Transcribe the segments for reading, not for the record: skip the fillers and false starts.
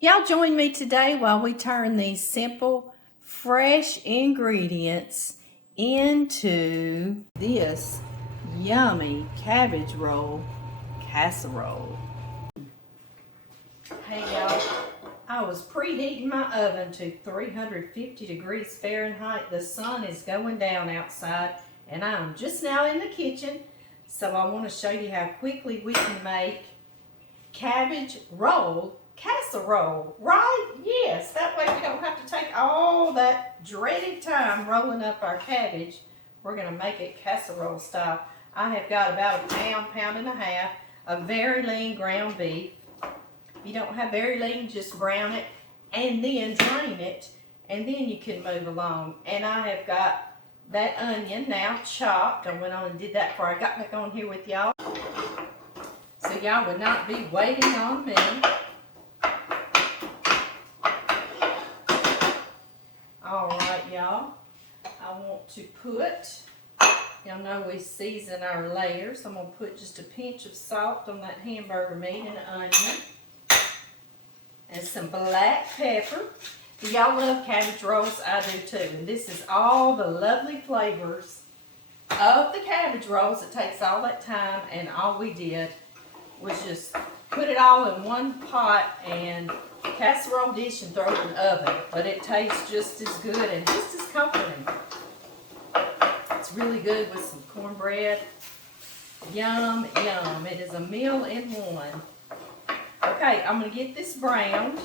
Y'all join me today while we turn these simple, fresh ingredients into this yummy cabbage roll casserole. Hey y'all, I was preheating my oven to 350 degrees Fahrenheit. The sun is going down outside and I'm just now in the kitchen. So I want to show you how quickly we can make cabbage roll casserole, right? Yes, that way we don't have to take all that dreaded time rolling up our cabbage. We're going to make it casserole style. I have got about a pound and a half of very lean ground beef. If you don't have very lean, just brown it and then drain it, and then you can move along. And I have got that onion now chopped. I went on and did that before I got back on here with y'all. So y'all would not be waiting on me. Alright y'all, I want to put, y'all know we season our layers. I'm going to put just a pinch of salt on that hamburger meat and onion. And some black pepper. Do y'all love cabbage rolls? I do too. And this is all the lovely flavors of the cabbage rolls. It takes all that time, and all we did was just put it all in one pot and casserole dish and throw it in the oven. But it tastes just as good and just as comforting. It's really good with some cornbread. Yum, yum. It is a meal in one. Okay, I'm going to get this browned.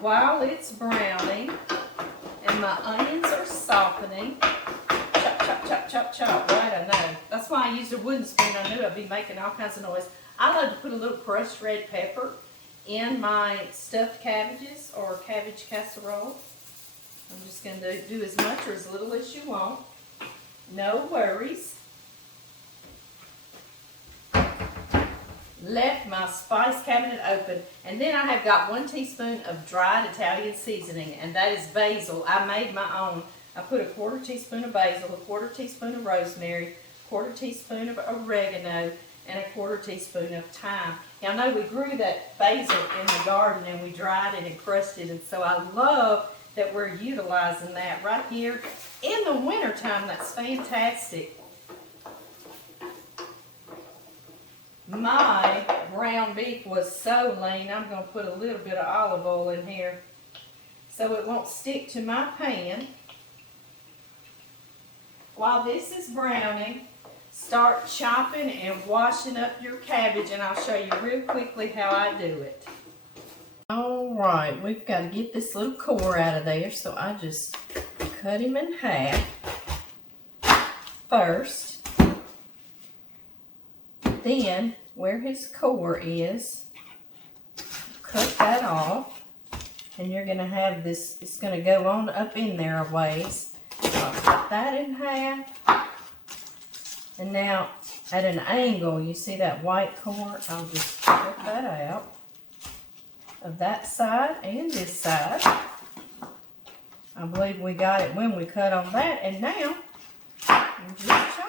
While it's browning and my onions are softening, chop, chop, chop, chop, chop, right, I know. That's why I used a wooden spoon. I knew I'd be making all kinds of noise. I love to put a little crushed red pepper in my stuffed cabbages or cabbage casserole. I'm just going to do as much or as little as you want. No worries. Left my spice cabinet open, and then I have got 1 teaspoon of dried Italian seasoning, and that is basil. I made my own. I put a 1/4 teaspoon of basil, a 1/4 teaspoon of rosemary, 1/4 teaspoon of oregano, and a 1/4 teaspoon of thyme. Y'all know we grew that basil in the garden and we dried it and crusted it, so I love that we're utilizing that right here in the wintertime. That's fantastic. My ground beef was so lean, I'm going to put a little bit of olive oil in here so it won't stick to my pan. While this is browning, start chopping and washing up your cabbage, and I'll show you real quickly how I do it. Alright, we've got to get this little core out of there, so I just cut him in half first. Then, where his core is, cut that off, and you're going to have this, it's going to go on up in there a ways. So I'll cut that in half, and now at an angle, you see that white core, I'll just cut that out of that side and this side. I believe we got it when we cut on that, and now we just chop.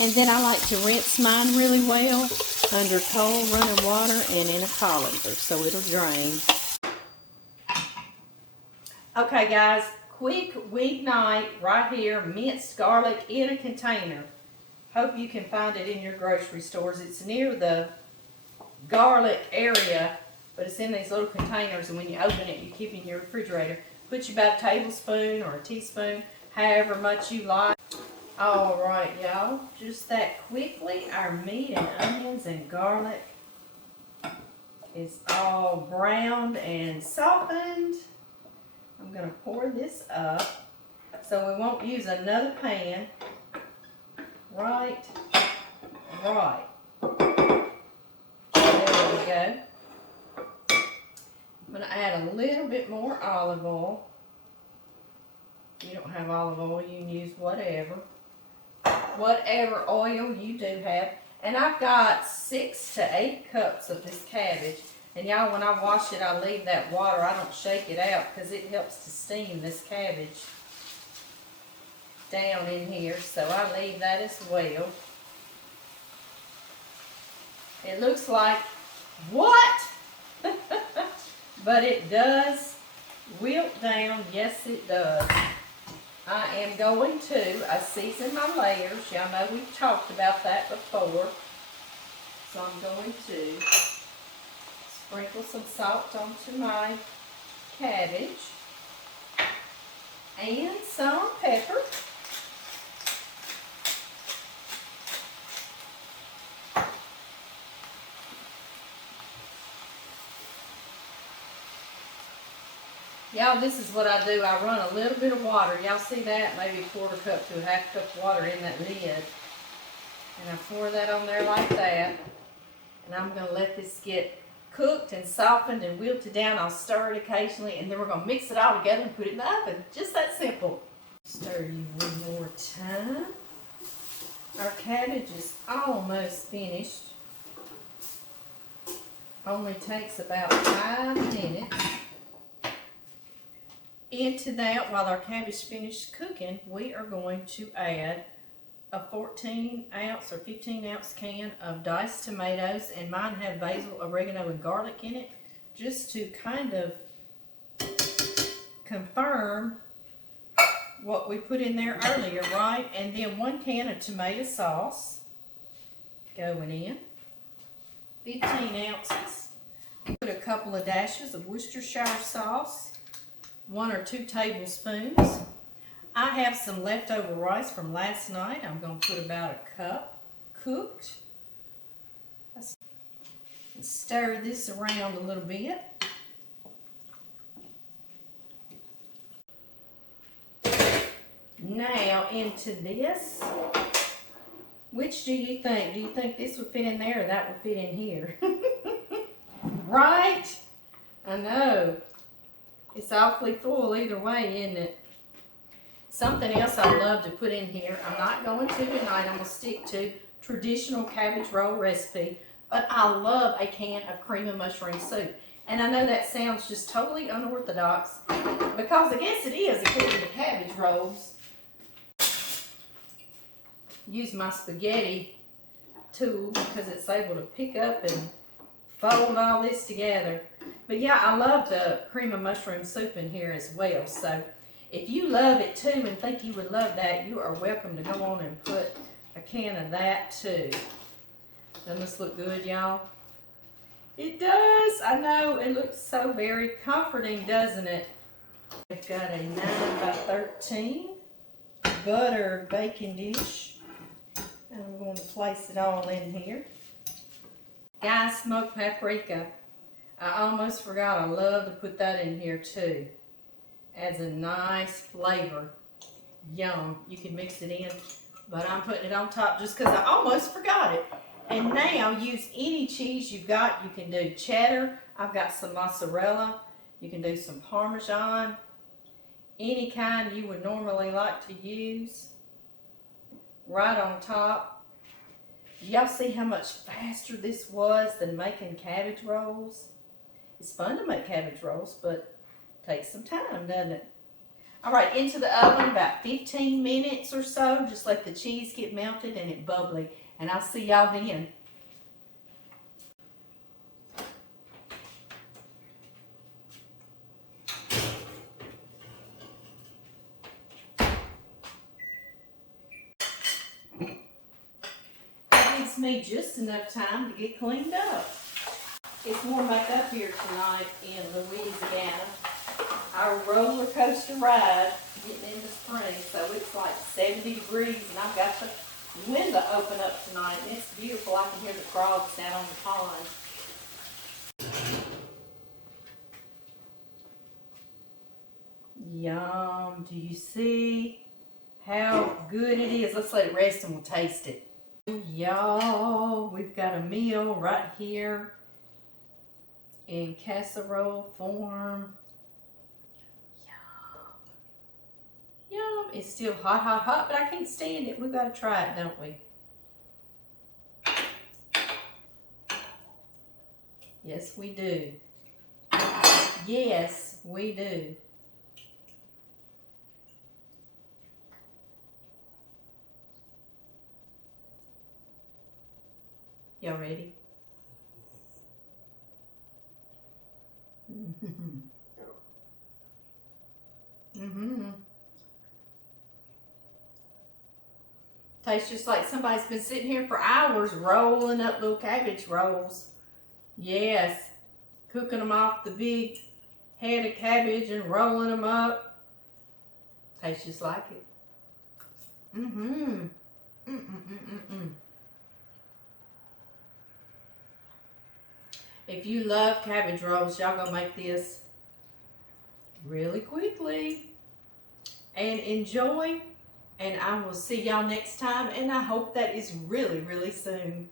And then I like to rinse mine really well under cold running water and in a colander so it'll drain. Okay guys, quick weeknight right here, minced garlic in a container. Hope you can find it in your grocery stores. It's near the garlic area, but it's in these little containers, and when you open it, you keep it in your refrigerator. Put you about a tablespoon or a teaspoon, however much you like. Alright y'all, just that quickly, our meat and onions and garlic is all browned and softened. I'm going to pour this up so we won't use another pan. Right. There we go. I'm going to add a little bit more olive oil. If you don't have olive oil, you can use whatever oil you do have. And I've got 6 to 8 cups of this cabbage. And y'all, when I wash it, I leave that water. I don't shake it out because it helps to steam this cabbage down in here. So I leave that as well. It looks like, what? But it does wilt down. Yes, it does. I am going to season my layers. Y'all know we've talked about that before. So I'm going to sprinkle some salt onto my cabbage and some pepper. Y'all, this is what I do. I run a little bit of water. Y'all see that? Maybe a quarter cup to a half cup of water in that lid. And I pour that on there like that. And I'm going to let this get cooked and softened and wilted down. I'll stir it occasionally, and then we're going to mix it all together and put it in the oven. Just that simple. Stir you one more time. Our cabbage is almost finished. Only takes about 5 minutes. Into that, while our cabbage finished cooking, we are going to add a 14 ounce or 15 ounce can of diced tomatoes, and mine have basil, oregano, and garlic in it, just to kind of confirm what we put in there earlier, right? And then 1 can of tomato sauce going in, 15 ounces. Put a couple of dashes of Worcestershire sauce, 1 or 2 tablespoons. I have some leftover rice from last night. I'm going to put about a cup cooked. Let's stir this around a little bit. Now into this. Which do you think? Do you think this would fit in there or that would fit in here? Right? I know. It's awfully full either way, isn't it? Something else I love to put in here. I'm not going to tonight. I'm going to stick to traditional cabbage roll recipe. But I love a can of cream of mushroom soup. And I know that sounds just totally unorthodox, because I guess it is according to cabbage rolls. Use my spaghetti tool because it's able to pick up and fold all this together. But yeah, I love the cream of mushroom soup in here as well. So if you love it too and think you would love that, you are welcome to go on and put a can of that too. Doesn't this look good, y'all? It does. I know. It looks so very comforting, doesn't it? I've got a 9 by 13 butter baking dish. And I'm going to place it all in here. Guys, smoked paprika. I almost forgot. I love to put that in here too. Adds a nice flavor. Yum. You can mix it in, but I'm putting it on top just because I almost forgot it. And now use any cheese you've got. You can do cheddar. I've got some mozzarella. You can do some Parmesan. Any kind you would normally like to use. Right on top. Y'all see how much faster this was than making cabbage rolls? It's fun to make cabbage rolls, but it takes some time, doesn't it? All right, into the oven about 15 minutes or so. Just let the cheese get melted and it bubbly. And I'll see y'all then. That gives me just enough time to get cleaned up. It's warm back up here tonight in Louisiana. Our roller coaster ride getting into spring, so it's like 70 degrees, and I've got the window open up tonight, and it's beautiful. I can hear the frogs down on the pond. Yum. Do you see how good it is? Let's let it rest and we'll taste it. Y'all, we've got a meal right here in casserole form. Yum. Yum. It's still hot, hot, hot, but I can't stand it. We've got to try it, don't we? Yes, we do. Yes, we do. Y'all ready? Mm-hmm. Tastes just like somebody's been sitting here for hours rolling up little cabbage rolls. Yes. Cooking them off the big head of cabbage and rolling them up. Tastes just like it. Mm-hmm. Mm-mm-mm-mm-mm. If you love cabbage rolls, y'all gonna make this really quickly. And enjoy. And I will see y'all next time. And I hope that is really, really soon.